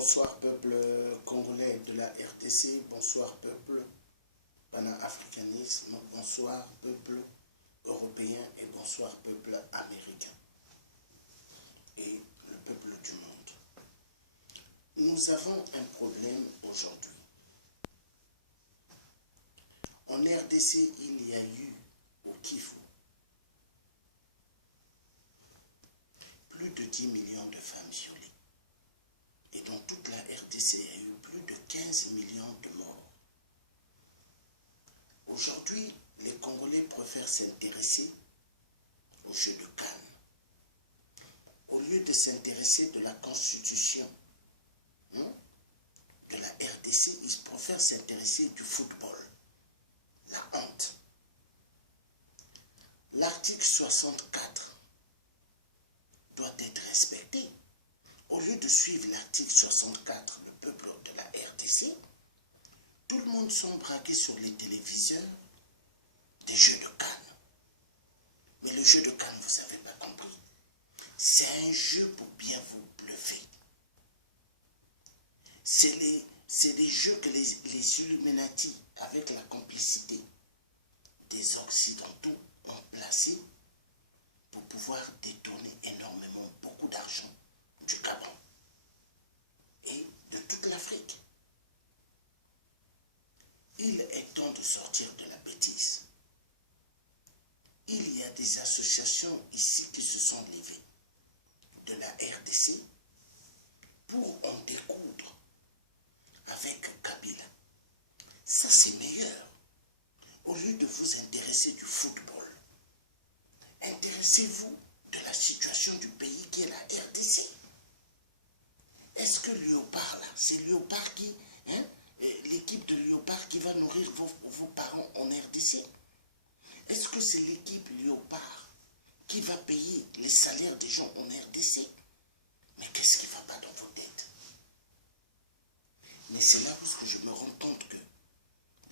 Bonsoir peuple congolais de la RDC, bonsoir peuple panafricanisme, bonsoir peuple européen et bonsoir peuple américain et le peuple du monde. Nous avons un problème aujourd'hui. En RDC, il y a eu au Kivu plus de 10 millions de femmes violées. Et dans toute la RDC, il y a eu plus de 15 millions de morts. Aujourd'hui, les Congolais préfèrent s'intéresser au jeu de Cannes. Au lieu de s'intéresser de la constitution de la RDC, ils préfèrent s'intéresser du football. La honte. L'article 64 doit être respecté. Au lieu de suivre l'article 64, le peuple de la RDC, tout le monde sont braqués sur les téléviseurs des jeux de Cannes. Mais le jeu de Cannes, vous n'avez pas compris. C'est un jeu pour bien vous bluffer. C'est des jeux que les Illuminati, avec la complicité des Occidentaux, ont placés pour pouvoir détourner énormément, beaucoup d'argent du Gabon et de toute l'Afrique. Il est temps de sortir de la bêtise. Il y a des associations ici qui se sont levées de la RDC pour en découdre avec Kabila. Ça, c'est meilleur. Au lieu de vous intéresser du football, intéressez-vous de la situation du pays qui est la RDC. Est-ce que Léopard, là, c'est Léopard qui, l'équipe de Léopard qui va nourrir vos parents en RDC? Est-ce que c'est l'équipe Léopard qui va payer les salaires des gens en RDC? Mais qu'est-ce qui ne va pas dans vos têtes? Mais c'est là où je me rends compte que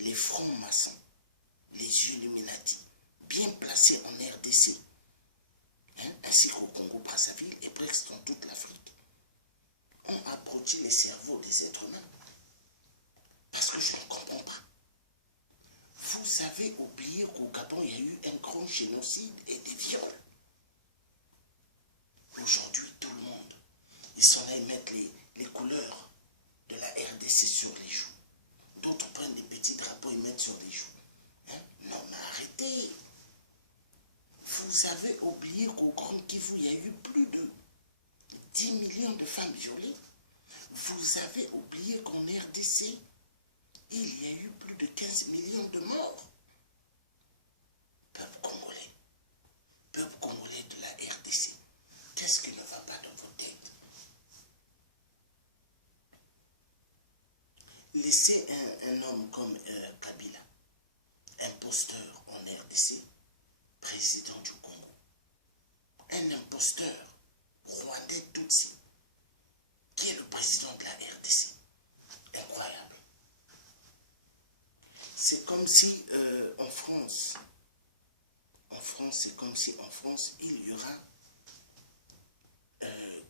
les francs-maçons, les Illuminati, bien placés en RDC, ainsi qu'au Congo-Brazzaville et presque dans toute l'Afrique, ont approché les cerveaux des êtres humains. Parce que je ne comprends pas. Vous avez oublié qu'au Gabon, il y a eu un grand génocide et des viols. Aujourd'hui, tout le monde, ils sont là, ils mettent les couleurs de la RDC sur les joues. D'autres prennent des petits drapeaux, ils mettent sur les joues. Non, mais arrêtez. Vous avez oublié qu'au Grand Kivu, il y a eu plus de 10 millions de femmes violées. Vous avez oublié qu'en RDC, il y a eu plus de 15 millions de morts. Peuple congolais de la RDC, qu'est-ce qui ne va pas dans vos têtes? Laissez un homme comme Kabila, imposteur en RDC, président du Congo. Un imposteur rwandais Tutsi, qui est le président de la RDC. Incroyable. C'est comme si en France, c'est comme si en France, il y aura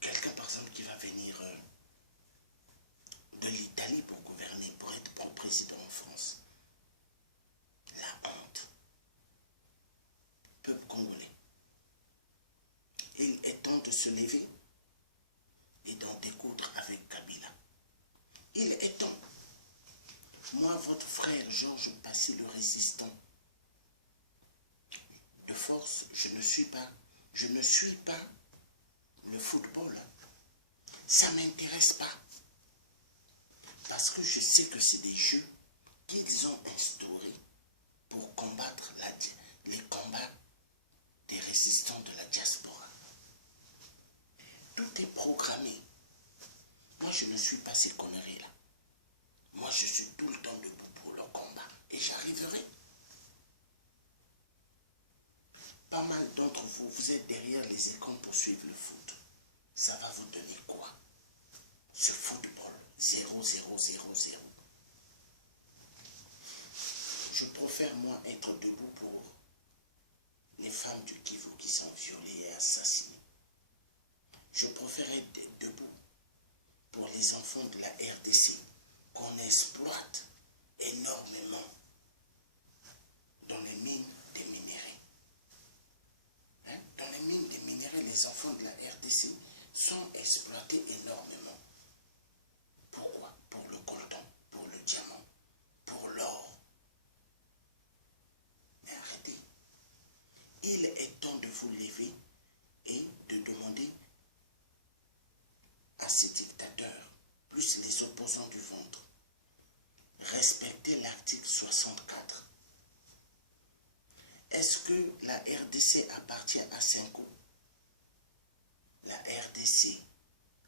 quelqu'un par exemple qui va venir de l'Italie pour gouverner, pour être président en France. La honte. Peuple congolais. Il est temps de se lever et d'en découdre avec Kabila. Il est temps. Moi, votre frère Georges Passy, le résistant, de force, je ne suis pas le football. Ça ne m'intéresse pas. Parce que je sais que c'est des jeux qu'ils ont instaurés pour combattre les combats des résistants de la diaspora. Tout est programmé. Moi, je ne suis pas ces conneries-là. Moi, je suis tout le temps debout pour le combat. Et j'arriverai. Pas mal d'entre vous, vous êtes derrière les écrans pour suivre le foot. Ça va vous donner quoi? Ce football 0-0-0-0. Je préfère, moi, être debout pour les femmes du Kivu qui sont violées et assassinées. Je préfère être debout pour les les enfants de la RDC qu'on exploite énormément dans les mines des minéraux. Hein? Dans les mines des minéraux, les enfants de la RDC sont exploités énormément. Pourquoi? Pour le coltan, pour le diamant, pour l'or. Mais arrêtez. Il est temps de vous lever et de demander à ces dictateurs, plus les opposants du ventre, respecter l'article 64. Est-ce que la RDC appartient à Senghor? La RDC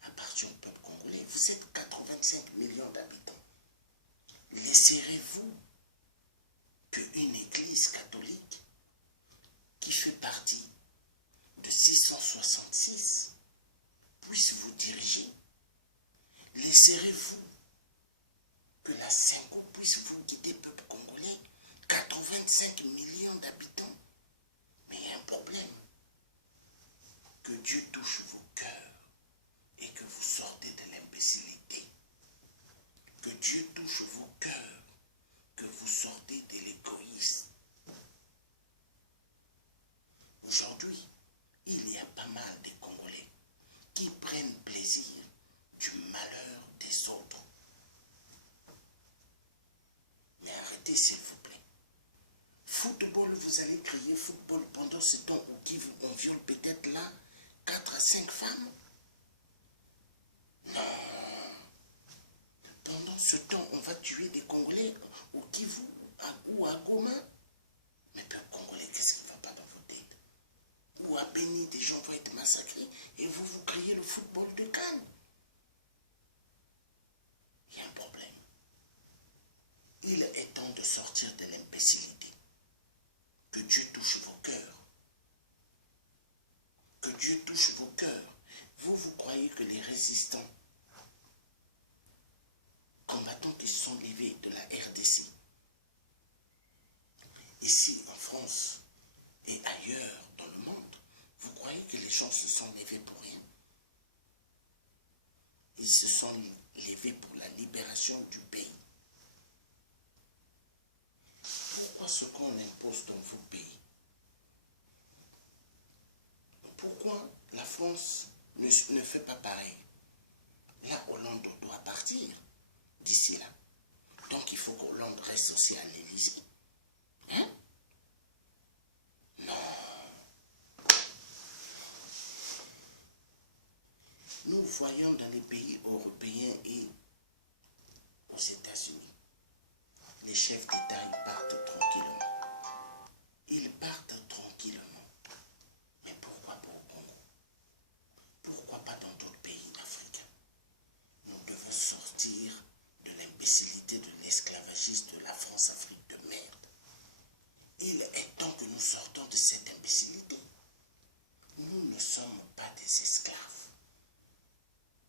appartient au peuple congolais. Vous êtes 85 millions d'habitants. Laisserez-vous qu'une église catholique qui fait partie de 666 puisse vous diriger? Laisserez-vous que la Senghor puisse vous guider, peuple congolais? 85 millions d'habitants. Mais il y a un problème. Que Dieu touche vos cœurs et que vous sortez de l'imbécilité. Que Dieu touche vos cœurs, que vous sortez de l'égoïsme. Aujourd'hui, il y a pas mal de Congolais qui prennent plaisir du malheur des autres. Mais arrêtez, s'il vous plaît. Football, vous allez crier football pendant ce temps où on viole peut-être là 4 à 5 femmes? Non. Pendant ce temps, on va tuer des Congolais au Kivu ou à Goma? Mais peuple congolais, qu'est-ce qui ne va pas dans vos têtes? Ou à Béni, des gens vont être massacrés et vous criez le football de Cannes? Il y a un problème. Il est temps de sortir de l'imbécilité. Que Dieu touche vos cœurs. Que Dieu touche vos cœurs. Vous croyez que les résistants, combattants qui se sont levés de la RDC, ici en France et ailleurs dans le monde, vous croyez que les gens se sont levés pour rien? Ils se sont levés pour la libération du pays. Pourquoi ce qu'on impose dans vos pays? Pourquoi la France ne fait pas pareil? Là, Hollande doit partir d'ici là. Donc il faut qu'Hollande reste aussi à l'Élysée. Hein? Non. Nous voyons dans les pays européens et aux États-Unis, les chefs d'État, ils partent tranquillement. Ils partent tranquillement. Mais pourquoi pas au Congo? Pourquoi pas dans d'autres pays d'Afrique? Nous devons sortir de l'imbécilité, de l'esclavagisme de la France-Afrique de merde. Il est temps que nous sortons de cette imbécilité. Nous ne sommes pas des esclaves.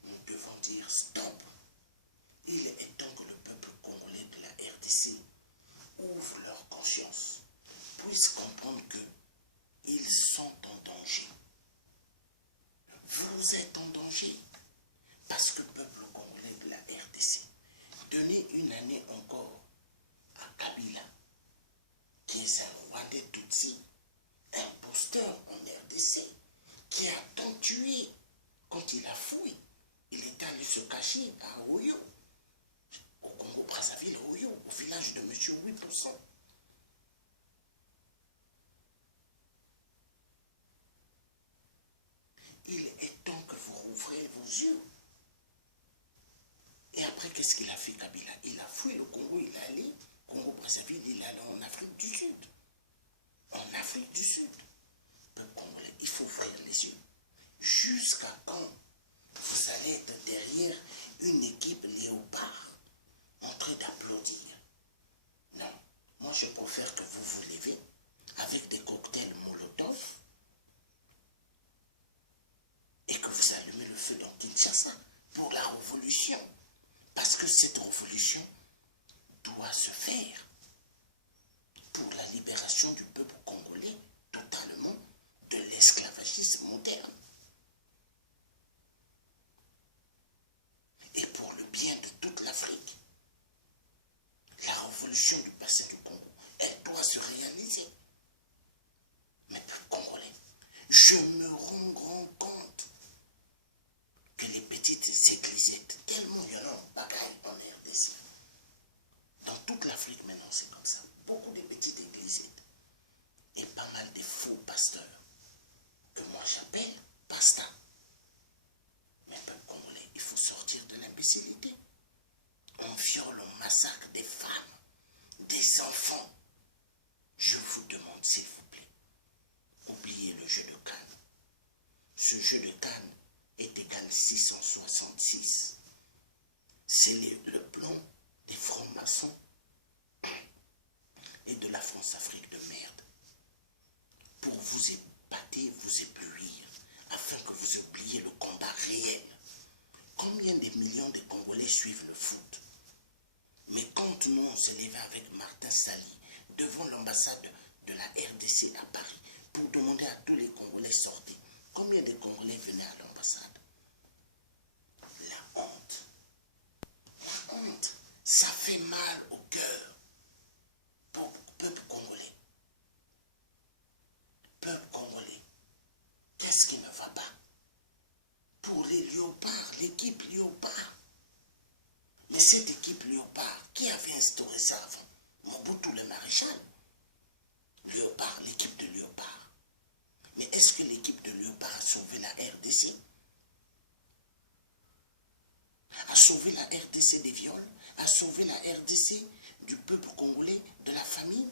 Nous devons dire stop. Il est temps que le peuple congolais de la RDC ouvre leur conscience, puisse comprendre qu'ils sont en danger. Vous êtes en danger parce que le peuple congolais de la RDC, donnez une année encore à Kabila, qui est un Rwandais Tutsi, imposteur en RDC, qui a tant tué quand il a fui. Il est allé se cacher à Oyo, au Congo-Brazzaville, à Oyo, au village de M. 8%. Il est temps que vous rouvrez vos yeux. Et après, qu'est-ce qu'il a fait, Kabila? Il a fui le Congo, il est allé, Congo-Brazzaville, il est allé en Afrique du Sud. En Afrique du Sud. Peuple congolais, il faut ouvrir les yeux. Jusqu'à quand vous allez être derrière une équipe léopard en train d'applaudir? Non, moi je préfère que vous vous levez avec des cocktails Molotov et que vous allumez le feu dans Kinshasa pour la révolution. Parce que cette révolution doit se faire pour la libération du peuple congolais totalement de l'esclavagisme moderne. Et pour je me rends compte que les petites églisettes, tellement il y en a en bagaille en RDC. Dans toute l'Afrique maintenant, c'est comme ça. Beaucoup de petites églisettes et pas mal de faux pasteurs que moi j'appelle pasteurs. Mais peuple congolais, il faut sortir de l'imbécilité. On viole, on massacre des femmes, des enfants. Je vous demande, s'il vous plaît, oubliez le jeu de Cannes. Ce jeu de Cannes est égal 666. C'est le plan des francs-maçons et de la France-Afrique de merde pour vous épater, vous éblouir, afin que vous oubliez le combat réel. Combien de millions de Congolais suivent le foot? Mais quand nous on s'est levé avec Martin Sali devant l'ambassade de la RDC à Paris pour demander à tous les Congolais sortir, combien de Congolais venaient à l'ambassade? La honte. La honte. Ça fait mal au cœur pour le peuple congolais. Peuple congolais, qu'est-ce qui ne va pas? Pour les léopards, l'équipe léopard. Mais cette équipe léopard, qui avait instauré ça avant? Mobutu le maréchal. Léopard, l'équipe de léopard. Mais est-ce que l'équipe de léopard a sauvé la RDC? A sauvé la RDC des viols? A sauvé la RDC du peuple congolais, de la famille?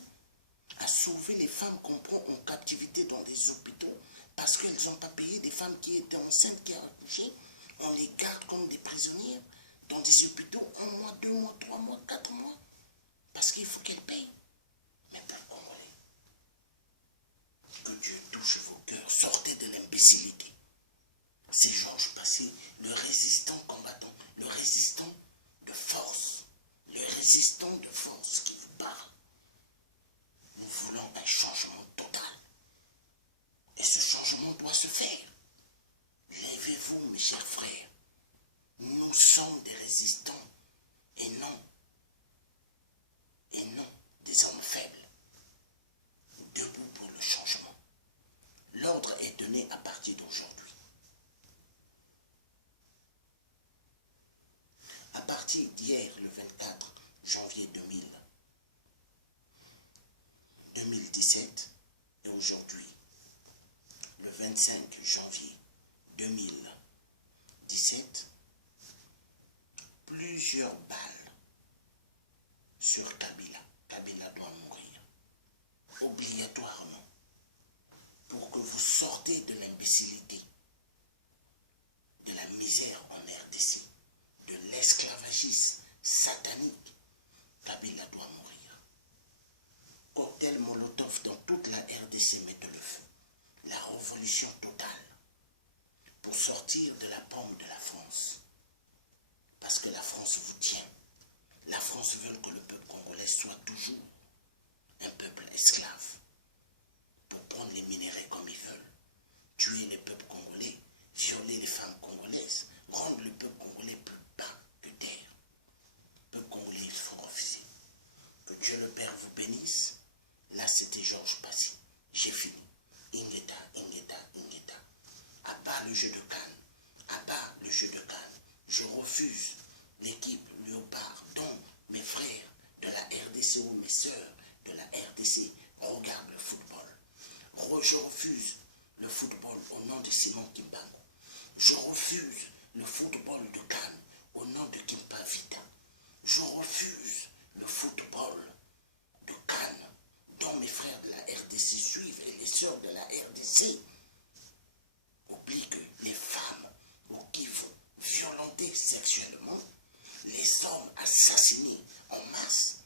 A sauvé les femmes qu'on prend en captivité dans des hôpitaux parce qu'elles n'ont pas payé, des femmes qui étaient enceintes, qui ont accouché? On les garde comme des prisonnières dans des hôpitaux 1 mois, 2 mois, 3 mois, 4 mois parce qu'il faut qu'elles payent. Mais peuple congolais, que Dieu touche vos cœurs, sortez de l'imbécilité. C'est Georges Passé, le résistant combattant, le résistant de force, le résistant de force qui vous parle. Nous voulons un changement total. Et ce changement doit se faire. Lèvez-vous, mes chers frères. Nous sommes des résistants et non des hommes faibles. Debout pour le changement. L'ordre est donné à partir d'aujourd'hui. À partir d'hier, le 24 janvier 2017, et aujourd'hui, le 25 janvier 2017, plusieurs balles sur Kabila. Kabila doit mourir. Obligatoirement. Pour que vous sortez de l'imbécilité, de la misère en RDC, de l'esclavagisme satanique. Kabila doit mourir. Cocktail Molotov dans toute la RDC met le feu. La révolution totale pour sortir de la paume de la France. Parce que la France vous tient. La France veut que le peuple congolais soit toujours un peuple esclave. Pour prendre les minéraux comme ils veulent. Tuer le peuple congolais, violer les femmes congolaises, rendre le peuple congolais plus bas que terre. Le peuple congolais, il faut refuser. Que Dieu le Père vous bénisse. Là, c'était Georges Passy. J'ai fini. Ingeta, Ingeta, Ingeta. À bas le jeu de Cannes. À bas le jeu de Cannes. Je refuse l'équipe léopard dont mes frères de la RDC ou mes sœurs de la RDC regardent le football. Je refuse le football au nom de Simon Kimbangu. Je refuse le football de Cannes au nom de Kimpa Vita. Je refuse le football de Cannes dont mes frères de la RDC suivent et les sœurs de la RDC. Oublie que les femmes qui vont violenter sexuellement, les hommes assassinés en masse,